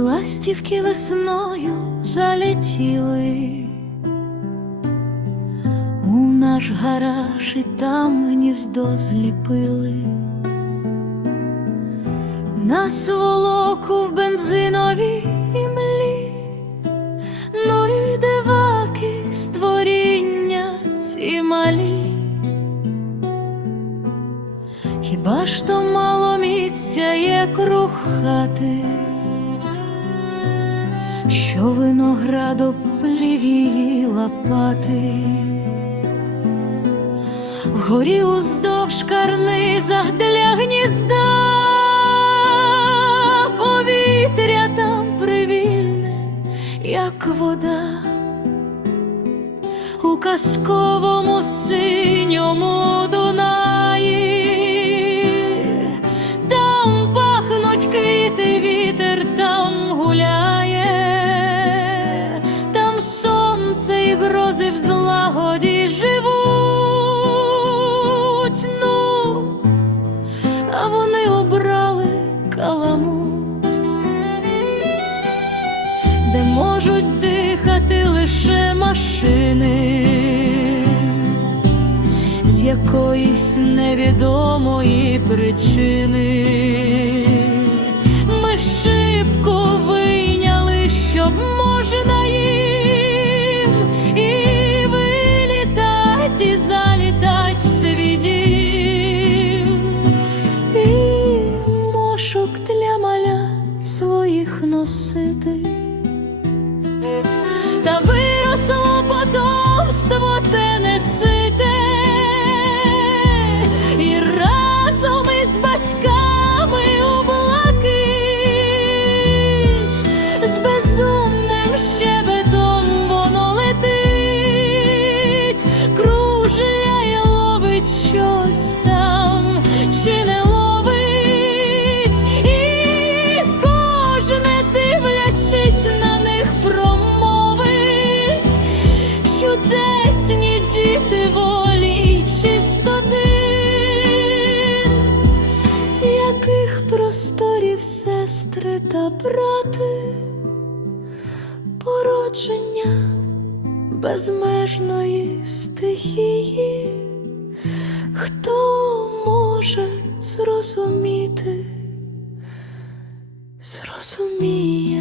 ластівки весною залетіли у наш гараж і там гніздо зліпили. Нас волоку в бензиновій імлі, ну і диваки створіння ці малі. Хіба ж то мало місця є круг хати, що виноградоплів її лопати, вгорі уздовж карнизах для гнізда, повітря там привільне, як вода, у казковому синьому злагоді живуть. Ну, а вони обрали каламут, де можуть дихати лише машини, з якоїсь невідомої причини. Ми мошок сестри та брати, породження безмежної стихії, хто може зрозуміти, зрозуміє.